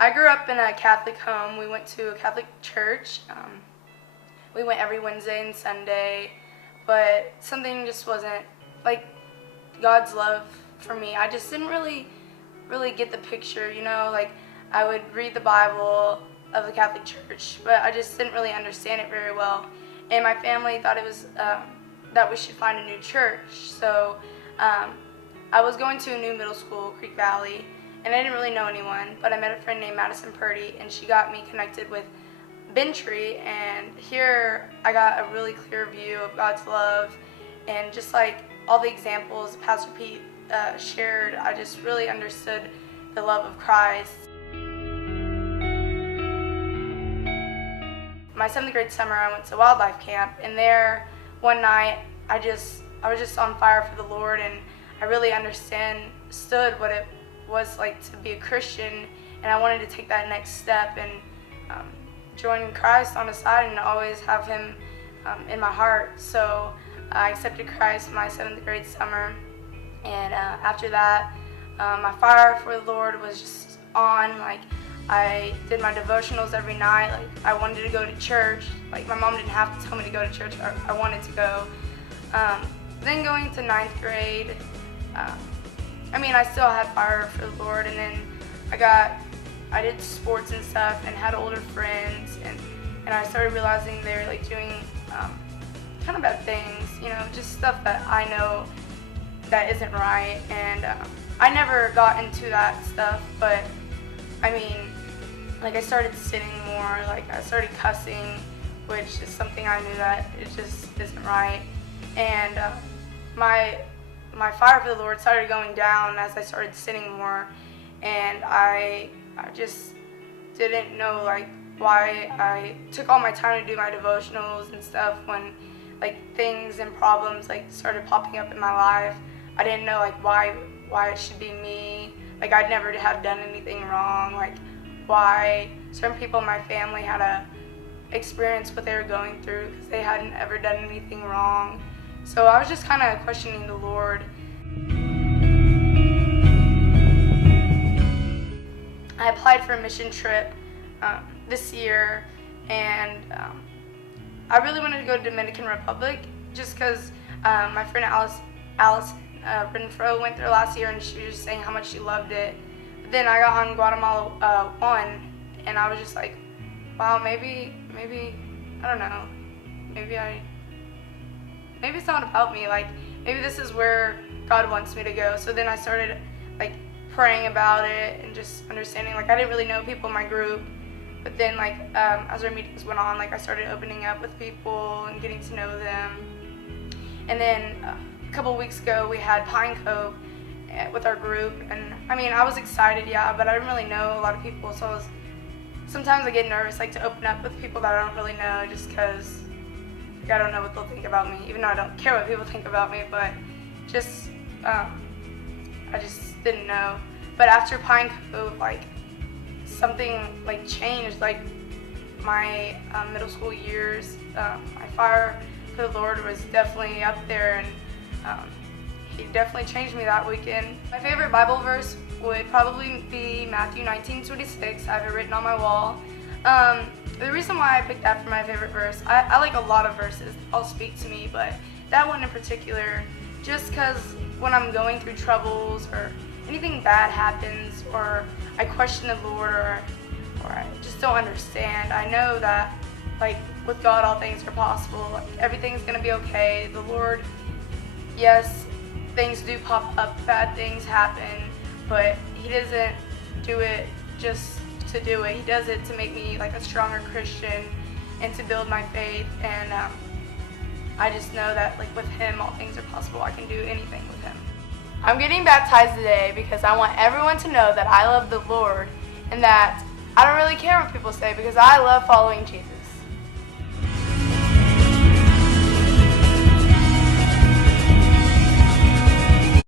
I grew up in a Catholic home. We went to a Catholic church. We went every Wednesday and Sunday, but something just wasn't like God's love for me. I just didn't really get the picture, like I would read the Bible of the Catholic Church, but I just didn't really understand it very well. And my family thought it was that we should find a new church. So I was going to a new middle school, Creek Valley, and I didn't really know anyone, but I met a friend named Madison Purdy, and she got me connected with Bentry, and here I got a really clear view of God's love, and just like all the examples Pastor Pete shared, I just really understood the love of Christ. My 7th grade summer, I went to wildlife camp, and there one night I was just on fire for the Lord, and I really understood what it was like to be a Christian, and I wanted to take that next step and join Christ on the side and always have Him in my heart. So I accepted Christ my 7th grade summer, and after that, my fire for the Lord was just on. Like, I did my devotionals every night. Like, I wanted to go to church. Like, my mom didn't have to tell me to go to church. I wanted to go. Then going to 9th grade, I still had fire for the Lord, and then I did sports and stuff and had older friends, and I started realizing they were like doing kind of bad things, just stuff that I know that isn't right, and I never got into that stuff, but I started sinning more, like I started cussing, which is something I knew that it just isn't right, and my fire for the Lord started going down as I started sinning more, and I just didn't know like why I took all my time to do my devotionals and stuff when like things and problems like started popping up in my life. I didn't know like why it should be me. Like I'd never have done anything wrong. Like why certain people in my family had to experience what they were going through because they hadn't ever done anything wrong. So I was just kind of questioning the Lord. I applied for a mission trip this year, and I really wanted to go to Dominican Republic just because my friend Alice Renfro went there last year, and she was just saying how much she loved it. But then I got on Guatemala 1, and I was just like, wow, maybe I don't know, maybe it's not about me, like maybe this is where God wants me to go. So then I started like praying about it and just understanding, like I didn't really know people in my group, but then like as our meetings went on, like I started opening up with people and getting to know them. And then a couple weeks ago we had Pine Cove with our group, and I was excited, yeah, but I didn't really know a lot of people, so sometimes I get nervous like to open up with people that I don't really know, just because I don't know what they'll think about me, even though I don't care what people think about me, but just I just didn't know. But after Pine Cove, like something like changed, like my middle school years, my fire for the Lord was definitely up there, and He definitely changed me that weekend. My favorite Bible verse would probably be Matthew 19:26. I have it written on my wall. The reason why I picked that for my favorite verse, I like a lot of verses all speak to me, but that one in particular, just because when I'm going through troubles or anything bad happens, or I question the Lord, or I just don't understand, I know that like with God all things are possible. Like, everything's gonna be okay. The Lord, yes, things do pop up, bad things happen, but He doesn't do it just to do it. He does it to make me like a stronger Christian and to build my faith, and I just know that like with Him all things are possible. I can do anything with Him. I'm getting baptized today because I want everyone to know that I love the Lord and that I don't really care what people say because I love following Jesus.